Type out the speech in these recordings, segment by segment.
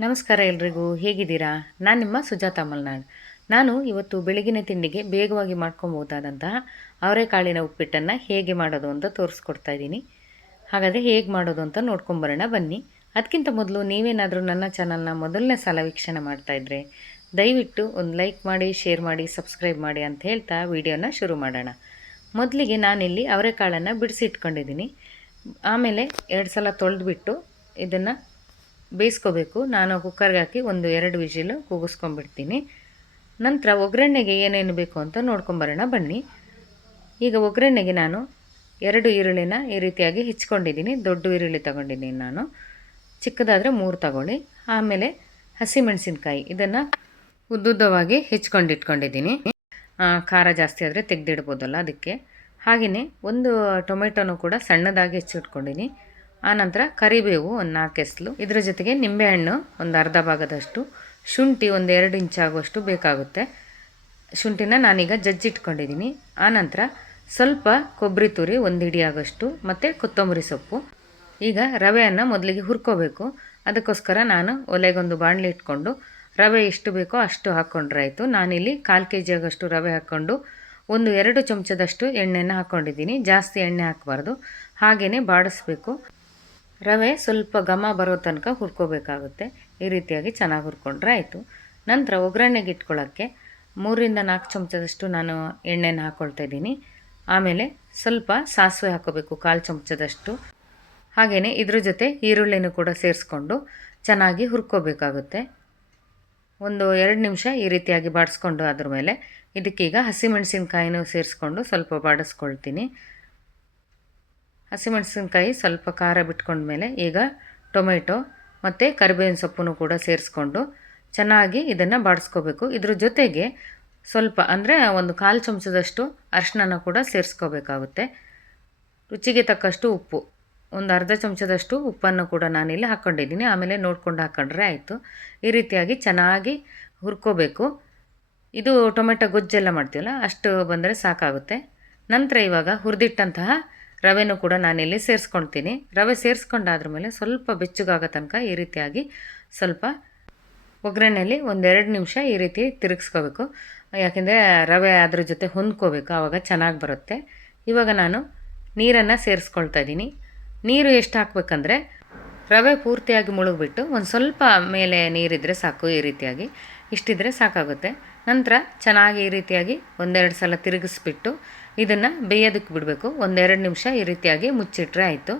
ನಮಸ್ಕಾರ ಎಲ್ರಿಗೂ, ಹೇಗಿದ್ದೀರಾ? ನಾನು ನಿಮ್ಮ ಸುಜಾತ ಮಲ್ನಾಡ್. ನಾನು ಇವತ್ತು ಬೆಳಗಿನ ತಿಂಡಿಗೆ ಬೇಗವಾಗಿ ಮಾಡ್ಕೊಬೋದಾದಂತಹ ಅವರೆಕಾಳಿನ ಉಪ್ಪಿಟ್ಟನ್ನು ಹೇಗೆ ಮಾಡೋದು ಅಂತ ತೋರಿಸ್ಕೊಡ್ತಾ ಇದ್ದೀನಿ. ಹಾಗಾದರೆ ಹೇಗೆ ಮಾಡೋದು ಅಂತ ನೋಡ್ಕೊಂಬರೋಣ ಬನ್ನಿ. ಅದಕ್ಕಿಂತ ಮೊದಲು ನೀವೇನಾದರೂ ನನ್ನ ಚಾನಲ್ನ ಮೊದಲನೇ ಸಲ ವೀಕ್ಷಣೆ ಮಾಡ್ತಾಯಿದ್ರೆ ದಯವಿಟ್ಟು ಒಂದು ಲೈಕ್ ಮಾಡಿ, ಶೇರ್ ಮಾಡಿ, ಸಬ್ಸ್ಕ್ರೈಬ್ ಮಾಡಿ ಅಂತ ಹೇಳ್ತಾ ವಿಡಿಯೋನ ಶುರು ಮಾಡೋಣ. ಮೊದಲಿಗೆ ನಾನಿಲ್ಲಿ ಅವರೆಕಾಳನ್ನು ಬಿಡಿಸಿ ಇಟ್ಕೊಂಡಿದ್ದೀನಿ. ಆಮೇಲೆ 2 ಸಲ ತೊಳೆದ್ಬಿಟ್ಟು ಇದನ್ನು ಬೇಯಿಸ್ಕೋಬೇಕು. ನಾನು ಕುಕ್ಕರ್ಗೆ ಹಾಕಿ 1-2 ವಿಜಿಲು ಕೂಗಿಸ್ಕೊಂಡ್ಬಿಡ್ತೀನಿ. ನಂತರ ಒಗ್ಗರಣೆಗೆ ಏನೇನು ಬೇಕು ಅಂತ ನೋಡ್ಕೊಂಬರೋಣ ಬನ್ನಿ. ಈಗ ಒಗ್ಗರಣೆಗೆ ನಾನು 2 ಈರುಳ್ಳಿನ ಈ ರೀತಿಯಾಗಿ ಹೆಚ್ಚಿಕೊಂಡಿದ್ದೀನಿ. ದೊಡ್ಡ ಈರುಳ್ಳಿ ತಗೊಂಡಿದ್ದೀನಿ ನಾನು, ಚಿಕ್ಕದಾದರೆ 3 ತಗೊಳ್ಳಿ. ಆಮೇಲೆ ಹಸಿಮೆಣಸಿನ್ಕಾಯಿ ಇದನ್ನು ಉದ್ದುದ್ದವಾಗಿ ಹೆಚ್ಕೊಂಡಿಟ್ಕೊಂಡಿದ್ದೀನಿ. ಖಾರ ಜಾಸ್ತಿ ಆದರೆ ತೆಗೆದಿಡ್ಬೋದಲ್ಲ ಅದಕ್ಕೆ. ಹಾಗೆಯೇ 1 ಟೊಮೆಟೊನೂ ಕೂಡ ಸಣ್ಣದಾಗಿ ಹೆಚ್ಚಿಟ್ಕೊಂಡಿದ್ದೀನಿ. ಆನಂತರ ಕರಿಬೇವು 1 4 ಎಸಳು, ಇದರ ಜೊತೆಗೆ ನಿಂಬೆಹಣ್ಣು ಒಂದು ಅರ್ಧ ಭಾಗದಷ್ಟು, ಶುಂಠಿ 1-2 ಇಂಚಾಗುವಷ್ಟು ಬೇಕಾಗುತ್ತೆ. ಶುಂಠಿನ ನಾನೀಗ ಜಜ್ಜಿಟ್ಕೊಂಡಿದ್ದೀನಿ. ಆನಂತರ ಸ್ವಲ್ಪ ಕೊಬ್ಬರಿ ತುರಿ 1 ಹಿಡಿ ಆಗೋಷ್ಟು ಮತ್ತು ಕೊತ್ತಂಬರಿ ಸೊಪ್ಪು. ಈಗ ರವೆಯನ್ನು ಮೊದಲಿಗೆ ಹುರ್ಕೋಬೇಕು. ಅದಕ್ಕೋಸ್ಕರ ನಾನು ಒಲೆಗೊಂದು ಬಾಣಲಿ ಇಟ್ಕೊಂಡು ರವೆ ಎಷ್ಟು ಬೇಕೋ ಅಷ್ಟು ಹಾಕ್ಕೊಂಡ್ರೆ ಆಯಿತು. ನಾನಿಲ್ಲಿ 1/4 kg ಆಗೋಷ್ಟು ರವೆ ಹಾಕ್ಕೊಂಡು 1-2 ಚಮಚದಷ್ಟು ಎಣ್ಣೆನ ಹಾಕ್ಕೊಂಡಿದ್ದೀನಿ. ಜಾಸ್ತಿ ಎಣ್ಣೆ ಹಾಕಬಾರ್ದು, ಹಾಗೆಯೇ ಬಾಡಿಸ್ಬೇಕು. ರವೆ ಸ್ವಲ್ಪ ಘಮ ಬರೋ ತನಕ ಹುರ್ಕೋಬೇಕಾಗುತ್ತೆ. ಈ ರೀತಿಯಾಗಿ ಚೆನ್ನಾಗಿ ಹುರ್ಕೊಂಡ್ರೆ ಆಯಿತು. ನಂತರ ಒಗ್ಗರಣೆಗೆ ಇಟ್ಕೊಳ್ಳೋಕ್ಕೆ 3-4 ಚಮಚದಷ್ಟು ನಾನು ಎಣ್ಣೆನ ಹಾಕ್ಕೊಳ್ತಾ ಇದ್ದೀನಿ. ಆಮೇಲೆ ಸ್ವಲ್ಪ ಸಾಸಿವೆ ಹಾಕ್ಕೋಬೇಕು, 1/4 ಚಮಚದಷ್ಟು. ಹಾಗೆಯೇ ಇದ್ರ ಜೊತೆ ಈರುಳ್ಳಿನೂ ಕೂಡ ಸೇರಿಸ್ಕೊಂಡು ಚೆನ್ನಾಗಿ ಹುರ್ಕೋಬೇಕಾಗುತ್ತೆ. 1-2 ನಿಮಿಷ ಈ ರೀತಿಯಾಗಿ ಬಾಡಿಸ್ಕೊಂಡು ಅದ್ರ ಮೇಲೆ ಇದಕ್ಕೀಗ ಹಸಿಮೆಣಸಿನ್ಕಾಯಿನೂ ಸೇರಿಸ್ಕೊಂಡು ಸ್ವಲ್ಪ ಬಾಡಿಸ್ಕೊಳ್ತೀನಿ. ಹಸಿಮೆಣಸಿನ್ಕಾಯಿ ಸ್ವಲ್ಪ ಖಾರ ಬಿಟ್ಕೊಂಡ್ಮೇಲೆ ಈಗ ಟೊಮೆಟೊ ಮತ್ತು ಕರಿಬೇವಿನ ಸೊಪ್ಪನ್ನು ಕೂಡ ಸೇರಿಸ್ಕೊಂಡು ಚೆನ್ನಾಗಿ ಇದನ್ನು ಬಾಡಿಸ್ಕೋಬೇಕು. ಇದ್ರ ಜೊತೆಗೆ ಸ್ವಲ್ಪ ಅಂದರೆ 1/4 ಚಮಚದಷ್ಟು ಅರಿಶಿನ ಕೂಡ ಸೇರಿಸ್ಕೋಬೇಕಾಗುತ್ತೆ. ರುಚಿಗೆ ತಕ್ಕಷ್ಟು ಉಪ್ಪು, 1/2 ಚಮಚದಷ್ಟು ಉಪ್ಪನ್ನು ಕೂಡ ನಾನಿಲ್ಲಿ ಹಾಕ್ಕೊಂಡಿದ್ದೀನಿ. ಆಮೇಲೆ ನೋಡ್ಕೊಂಡು ಹಾಕ್ಕೊಂಡ್ರೆ ಆಯಿತು. ಈ ರೀತಿಯಾಗಿ ಚೆನ್ನಾಗಿ ಹುರ್ಕೋಬೇಕು. ಇದು ಟೊಮೆಟೊ ಗೊಜ್ಜೆಲ್ಲ ಮಾಡ್ತೀವಲ್ಲ ಅಷ್ಟು ಬಂದರೆ ಸಾಕಾಗುತ್ತೆ. ನಂತರ ಇವಾಗ ಹುರಿದಿಟ್ಟಂತಹ ರವೆನೂ ಕೂಡ ನಾನಿಲ್ಲಿ ಸೇರಿಸ್ಕೊಳ್ತೀನಿ. ರವೆ ಸೇರಿಸ್ಕೊಂಡಾದ್ರ ಮೇಲೆ ಸ್ವಲ್ಪ ಬೆಚ್ಚಗಾಗೋ ತನಕ ಈ ರೀತಿಯಾಗಿ ಸ್ವಲ್ಪ ಒಗ್ಗರಣೆಯಲ್ಲಿ 1-2 ನಿಮಿಷ ಈ ರೀತಿ ತಿರುಗಿಸ್ಕೋಬೇಕು. ಯಾಕೆಂದರೆ ರವೆ ಅದ್ರ ಜೊತೆ ಹೊಂದ್ಕೋಬೇಕು, ಆವಾಗ ಚೆನ್ನಾಗಿ ಬರುತ್ತೆ. ಇವಾಗ ನಾನು ನೀರನ್ನು ಸೇರಿಸ್ಕೊಳ್ತಾ ಇದ್ದೀನಿ. ನೀರು ಎಷ್ಟು ಹಾಕಬೇಕಂದ್ರೆ ರವೆ ಪೂರ್ತಿಯಾಗಿ ಮುಳುಗಿಬಿಟ್ಟು ಒಂದು ಸ್ವಲ್ಪ ಮೇಲೆ ನೀರಿದ್ದರೆ ಸಾಕು. ಈ ರೀತಿಯಾಗಿ ಇಷ್ಟಿದ್ರೆ ಸಾಕಾಗುತ್ತೆ. ನಂತರ ಚೆನ್ನಾಗಿ ಈ ರೀತಿಯಾಗಿ 1-2 ಸಲ ತಿರುಗಿಸ್ಬಿಟ್ಟು ಇದನ್ನು ಬೇಯೋದಕ್ಕೆ ಬಿಡಬೇಕು. 1-2 ನಿಮಿಷ ಈ ರೀತಿಯಾಗಿ ಮುಚ್ಚಿಟ್ರೆ ಆಯಿತು.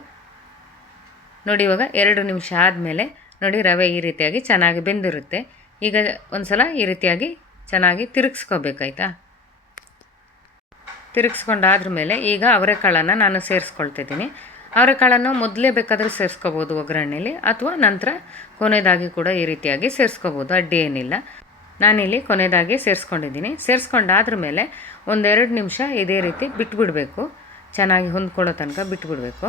ನೋಡಿ, ಇವಾಗ 2 ನಿಮಿಷ ಆದಮೇಲೆ ನೋಡಿ ರವೆ ಈ ರೀತಿಯಾಗಿ ಚೆನ್ನಾಗಿ ಬೆಂದಿರುತ್ತೆ. ಈಗ ಒಂದು ಸಲ ಈ ರೀತಿಯಾಗಿ ಚೆನ್ನಾಗಿ ತಿರುಗಿಸ್ಕೋಬೇಕಾಯ್ತಾ. ತಿರುಗಿಸ್ಕೊಂಡಾದ್ರ ಮೇಲೆ ಈಗ ಅವರೆಕಾಳನ್ನು ನಾನು ಸೇರಿಸ್ಕೊಳ್ತಿದ್ದೀನಿ. ಅವರೆಕಾಳನ್ನು ಮೊದಲೇ ಬೇಕಾದರೂ ಸೇರಿಸ್ಕೋಬೋದು ಒಗ್ಗರಣೆಯಲ್ಲಿ, ಅಥವಾ ನಂತರ ಕೊನೆಯದಾಗಿ ಕೂಡ ಈ ರೀತಿಯಾಗಿ ಸೇರಿಸ್ಕೋಬೋದು, ಅಡ್ಡಿ ಏನಿಲ್ಲ. ನಾನಿಲ್ಲಿ ಕೊನೆಯದಾಗಿ ಸೇರಿಸ್ಕೊಂಡಿದ್ದೀನಿ. ಸೇರಿಸ್ಕೊಂಡಾದ್ರ ಮೇಲೆ 1-2 ನಿಮಿಷ ಇದೇ ರೀತಿ ಬಿಟ್ಬಿಡಬೇಕು. ಚೆನ್ನಾಗಿ ಹೊಂದ್ಕೊಳ್ಳೋ ತನಕ ಬಿಟ್ಬಿಡಬೇಕು.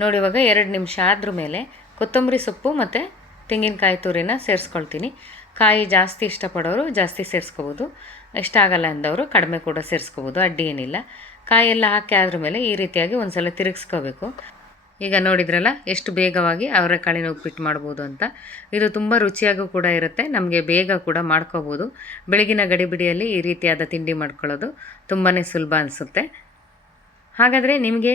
ನೋಡಿ, ಇವಾಗ 2 ನಿಮಿಷ ಆದ್ರ ಮೇಲೆ ಕೊತ್ತಂಬರಿ ಸೊಪ್ಪು ಮತ್ತು ತೆಂಗಿನಕಾಯಿ ತುರಿನ ಸೇರಿಸ್ಕೊಳ್ತೀನಿ. ಕಾಯಿ ಜಾಸ್ತಿ ಇಷ್ಟಪಡೋರು ಜಾಸ್ತಿ ಸೇರಿಸ್ಕೋಬೋದು, ಇಷ್ಟ ಆಗಲ್ಲ ಅಂದವರು ಕಡಿಮೆ ಕೂಡ ಸೇರಿಸ್ಕೋಬೋದು, ಅಡ್ಡಿ ಏನಿಲ್ಲ. ಕಾಯೆಲ್ಲ ಹಾಕಿ ಆದ್ಮೇಲೆ ಈ ರೀತಿಯಾಗಿ ಒಂದು ಸಲ ತಿರುಗಿಸ್ಕೋಬೇಕು. ಈಗ ನೋಡಿದ್ರಲ್ಲ ಎಷ್ಟು ಬೇಗವಾಗಿ ಅವರೆಕಾಳಿನ ಉಪ್ಪಿಟ್ಟು ಮಾಡ್ಬೋದು ಅಂತ. ಇದು ತುಂಬ ರುಚಿಯಾಗೂ ಕೂಡ ಇರುತ್ತೆ, ನಮಗೆ ಬೇಗ ಕೂಡ ಮಾಡ್ಕೋಬೋದು. ಬೆಳಗಿನ ಗಡಿಬಿಡಿಯಲ್ಲಿ ಈ ರೀತಿಯಾದ ತಿಂಡಿ ಮಾಡ್ಕೊಳ್ಳೋದು ತುಂಬಾ ಸುಲಭ ಅನಿಸುತ್ತೆ. ಹಾಗಾದರೆ ನಿಮಗೆ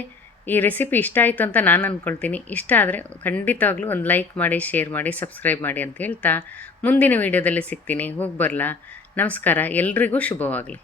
ಈ ರೆಸಿಪಿ ಇಷ್ಟ ಆಯಿತು ಅಂತ ನಾನು ಅಂದ್ಕೊಳ್ತೀನಿ. ಇಷ್ಟ ಆದರೆ ಖಂಡಿತವಾಗ್ಲೂ ಒಂದು ಲೈಕ್ ಮಾಡಿ, ಶೇರ್ ಮಾಡಿ, ಸಬ್ಸ್ಕ್ರೈಬ್ ಮಾಡಿ ಅಂತ ಹೇಳ್ತಾ ಮುಂದಿನ ವೀಡಿಯೋದಲ್ಲಿ ಸಿಗ್ತೀನಿ. ಹೋಗಿ ಬರಲಾ? ನಮಸ್ಕಾರ, ಎಲ್ರಿಗೂ ಶುಭವಾಗಲಿ.